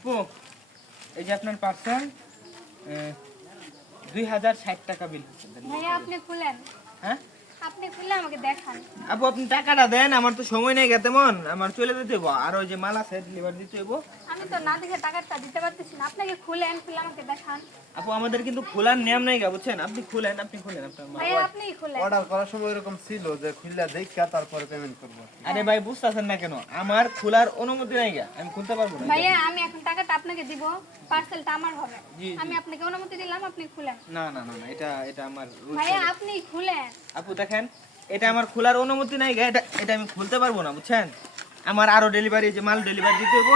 আপু এই যে আপনার পার্সেল দুই হাজার ষাট টাকা বিল ভাইয়া আপনি খুলেন। হ্যাঁ? আপনি খুলে আমাকে দেখান। আপু আপনি টাকাটা দেন আমার তো সময় নেই গেতে মন আমার চলে যেতে হইব। আর ওই যে মালা সেট লিভার দিতে হইব। আমি তো না দেখে টাকাটা দিতে পারতেছি না। আপনাকে খুলেন খুলে আমাকে দেখান। আপু আমাদের কিন্তু খোলার নিয়ম নেই গা বুঝছেন? আপনি খুলেন আপনি খুলেন আপনার আপনিই খুলেন। অর্ডার করার সময় এরকম ছিল যে খুললা দেখা তারপরে পেমেন্ট করব। আরে ভাই বুঝতেছেন না কেন? আমার খোলার অনুমতি নাই গা আমি খুলতে পারব না। ভাইয়া আমি এখন টাকাটা আপনাকে দিব পার্সেলটা আমার হবে। আমি আপনাকে অনুমতি দিলাম আপনি খুলেন। না না না না এটা এটা আমার ভাইয়া। আপনি খুলেন। আপু দেখেন এটা আমার খোলার অনুমতি নাই গা এটা এটা আমি খুলতে পারব না বুঝছেন? আমার আরও ডেলিভারি যে মাল ডেলিভারি দিতে হইব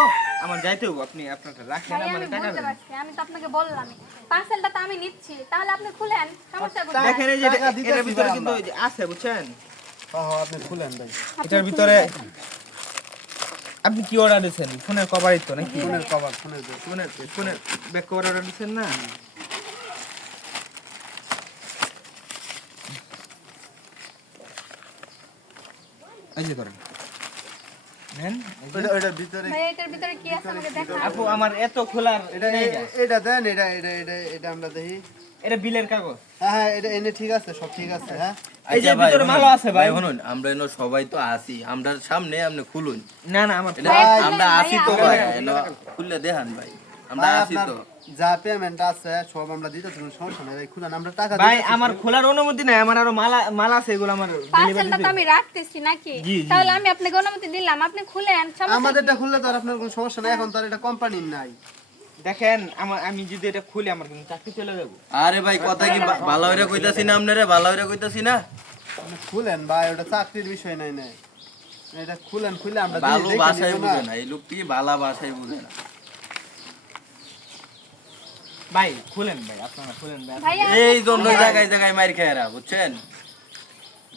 আমার যাইতে হইব। আপনি আপনারটা রাখেন আমার আমি টাকা দেন। আমি তো আপনাকে বললাম পার্সেলটা তো আমি নিচ্ছি তাহলে আপনি খুলেন সমস্যা কোথায়? দেখেন এই যে টাকা এটা- দিতেছি এটার ভিতরে কিন্তু আমরা। ওই যে আছে বুঝছেন? হ্যাঁ হ্যাঁ আপনি খুলেন ভাই। এটার ভিতরে আপনি কি অর্ডার দিয়েছেন ফোনের কভারই তো নাকি? ফোনের কভার ফোনের যে ফোনের ফোনের ব্যাক কভার অর্ডার দিয়েছেন না? এই যে করেন আপু আমার এত খোলার এটা। এটা দেন এটা এটা এটা এটা আমরা দেখি। এটা বিলের কাগজ। হ্যাঁ হ্যাঁ এটা এনে ঠিক আছে সব ঠিক আছে হ্যাঁ। এই যে আচ্ছা ভাই, ভিতরে শুনুন, আছে ভাই। শুনুন আমরা এনো সবাই তো আসি আমরা সামনে আপনি খুলুন। না না আমার আসি তো ভাই, খুললে দেখান ভাই। আমরা আসি তো। যা পেমেন্ট আছে সব আমরা কোনো সমস্যা নাই ভাই খুলেন আমরা টাকা ভাই আমার খোলার অনুমতি নাই আমার আরও মালা মালা আছে এগুলো আমার পার্সেলটা তো আমি রাখতেছি নাকি। তাহলে আমি আপনাকে অনুমতি দিলাম আপনি খুলেন সমস্যা আমাদেরটা খুললে তো আর আপনার কোনো সমস্যা নাই এখন তো আর এটা কোম্পানির নাই। দেখেন আমার আমি যদি এটা খুলি আমার কিন্তু চাকরি চলে যাব। আরে ভাই কথা কি বা- ভালো হইরা কইতাছি না আপনারে ভালো হইরা কইতাছি না? খুলেন ভাই ওটা চাকরির বিষয় নাই না এটা খুলেন খুলে আমরা ভালো ভাষায় বুঝে না। এই লোকটি ভালো ভাষায় বুঝে না। ভাই খুলেন ভাই আপনারা খুলেন ভাই। এই জন্য জায়গায় জায়গায় মার খায়রা বুঝছেন?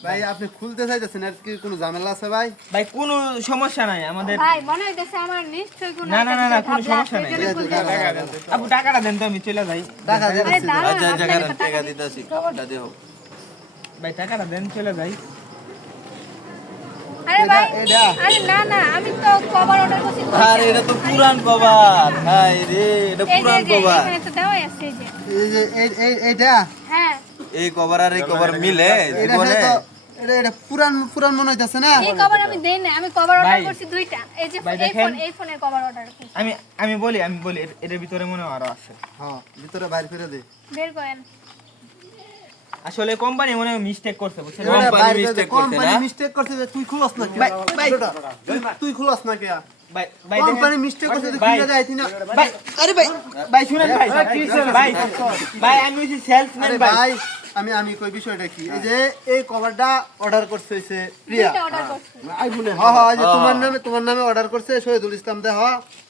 ভাই আপনি খুলতে চাইতেছেন এর কি কোনো ঝামেলা আছে ভাই? ভাই কোনো সমস্যা নাই আমাদের ভাই মনে হইতেছে আমার নিশ্চয়ই কোনো না, না, না, না, কোনো সমস্যা নাই। আপু টাকাটা দেন তো আমি চলে যাই। টাকা আরে আচ্ছা জায়গা টাকা টাকা দিতাছি খাবারটা দেও ভাই টাকাটা দেন চলে যাই। আরে ভাই আরে না না আমি তো কভার অর্ডার করছি আরে এটা তো পুরান কভার। হাই রে এটা পুরান এই কভার। এই যে। এই এইটা? হ্যাঁ। এই কভার আর এই কভার মিলে এটা জীবনে এটা এটা পুরান পুরান মনে হইতাছে না? এই কভার আমি দেই না আমি কভার অর্ডার করছি দুইটা। এই যে এই ফোন এই ফোনের কভার অর্ডার করছি। আমি আমি বলি আমি বলি এর- এটার ভিতরে মনে হয় আরও আছে। হ্যাঁ ভিতরে বাইর করে দে। বের করেন। আসলে কোম্পানি মনে হয় মিস্টেক করছে বুঝছেন? Company mistake. করছে, কোম্পানি মিস্টেক করছে যে তুই খুলস না কে ভাই, ভাই। তুই- তুই খুলস না কে ভাই ভাই কোম্পানি মিস্টেক করছে যে ভাই, খুলে যায় না ভাই আরে ভাই ভাই শুনেন ভাই। ভাই ভাই আমি সেলসম্যান ভাই। ভাই আমি আমি কই বিষয়টা কি? এই যে এই কভারটা অর্ডার করছে হইছে প্রিয়া। করছি। হ্যাঁ হ্যাঁ এই যে তোমার নামে তোমার নামে অর্ডার করছে শহীদুল ইসলাম দেহ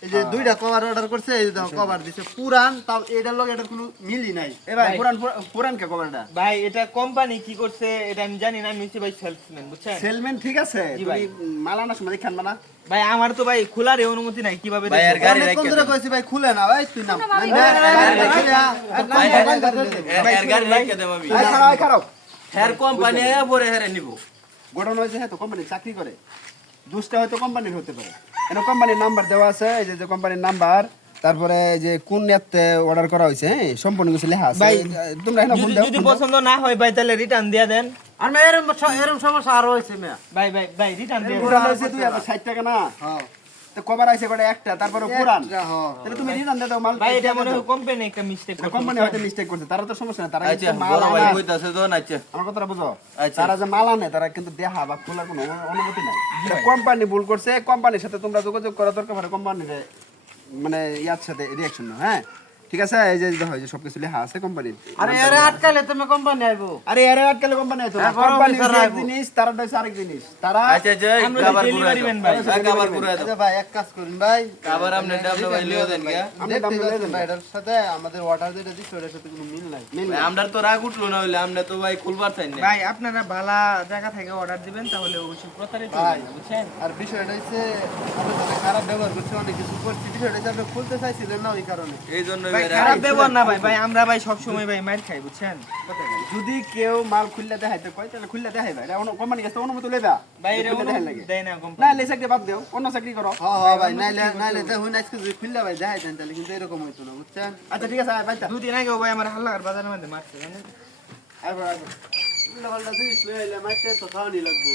এই যে দুইটা কভার অর্ডার করছে এই দাও কভার দিছে। পুরান তাও এটার লগে এটার কোনো মিলই নাই। এ ভাই। পুরান পুরান কে কভারটা ভাই এটা কোম্পানি কি করছে এটা আমি জানি না আমি হচ্ছি ভাই সেলসম্যান বুঝছেন? সেলম্যান ঠিক আছে তুমি ভাই। মাল আনার সময় খানবা না। ভাই আমার তো ভাই খোলার অনুমতি নাই কীভাবে ভাই, আর গাড়ি ধরে কইছি ভাই খুলে না ভাই তুই নাম ভাই, ভাই, ভাই, ভাই, ভাই, ভাই, ভাই, খুলে আ। ভাই, ভাই, ভাই, ভাই, ভাই, এর- এর গাড়ি রেখে খারাপ খারাপ হের কোম্পানি আয়া পরে হেরে নিব ঘটনা হয়েছে হ্যাঁ তো কোম্পানি চাকরি করে দুষ্টা হয়তো কোম্পানির হতে পারে কোম্পানির নাম্বার দেওয়া আছে এই যে যে কোম্পানির নাম্বার তারপরে যে কোন নেতে অর্ডার করা হয়েছে হ্যাঁ সম্পূর্ণ কিছু লেখা আছে ভাই, তোমরা যদি পছন্দ না হয় ভাই তাহলে রিটার্ন দিয়ে দেন আর না, এরম এরম সমস্যা আরও হয়েছে মেয়া। ভাই ভাই ভাই রিটার্ন দিয়ে। পুরান ষাট টাকা না? হ্যাঁ। তো কভার কটা একটা তারপরে পুরান। হ্যাঁ, তাহলে তুমি রিটার্ন দাও মাল ভাই এটা মনে হয় কোম্পানি একটা মিস্টেক কোম্পানি হয়তো মিস্টেক করছে তারা তো সমস্যা না তারা আচ্ছা কিন্তু মাল ভাই কইতাছে তো আচ্ছা। আমার কথাটা বুঝো? আচ্ছা। তারা যে মাল আনে তারা কিন্তু দেহা বা খোলার কোনো অনুমতি নাই। কোম্পানি ভুল করছে কোম্পানির সাথে তোমরা যোগাযোগ করা দরকার পড়ে কোম্পানির মানে ইয়ার সাথে রিয়াকশন হ্যাঁ? ঠিক আছে? এই যে দেখো এই যে সবকিছু লেখা আছে কোম্পানির আরে এরে আটকালে তুমি কোম্পানি আইবো। আরে এর আটকালে কোম্পানি হ্যাঁ, কোম্পানি এক জিনিস তারা হচ্ছে আরেক জিনিস। তারা আচ্ছা আচ্ছা আমরা কাবার delivery পুরা man ভাই। দাও কাবার পুরা দাও। আচ্ছা ভাই এক কাজ করুন ভাই। কাবার আপনি ডাবল ভাই লিও দেন গিয়া। আমরা দাম নিয়ে পাচ্ছেন দেন ভাই। এটার সাথে। আমাদের অর্ডার যেটা দিচ্ছে ওটার সাথে কোনো মিল নাই। মিল ভাই, আমরার তো রাগ উঠল না হইলে আমরা তো ভাই খুলবার চাই না ভাই আপনারা ভালা জায়গা থেকে অর্ডার দিবেন তাহলে অবশ্যই প্রতারিত ভাই। বুঝছেন? আর বিষয়টা হচ্ছে আমরা খারাপ ব্যবহার করছি অনেক কিছু করছি। বিষয়টা হচ্ছে আপনি খুলতে চাইছিলেন না ওই কারণে। এই জন্য খারাপ ব্যবহার না ভাই ভাই আমরা ভাই সব সময় ভাই মার খাই বুঝছেন? যদি কেউ মাল খুললে দেখাইতে কয় তাহলে খুললে দেখাইবা এটা কোম্পানি কাছে অনুমতি লেবা ভাই এটা খুললে দেখাই লাগে। দেয় না না লে চাকরি বাদ দেও অন্য চাকরি করো। হ্যাঁ হ্যাঁ ভাই নাইলে নাইলে দেখুন আজকে যদি খুললে ভাই দেখাই দেন তাহলে কিন্তু এরকম হইতো না বুঝছেন? আচ্ছা ঠিক আছে ভাই দুদিন আগে ভাই আমার হাল্লাকার বাজারের মধ্যে মারছে জানেন? মাইতে তো খাওয়ানি লাগবো।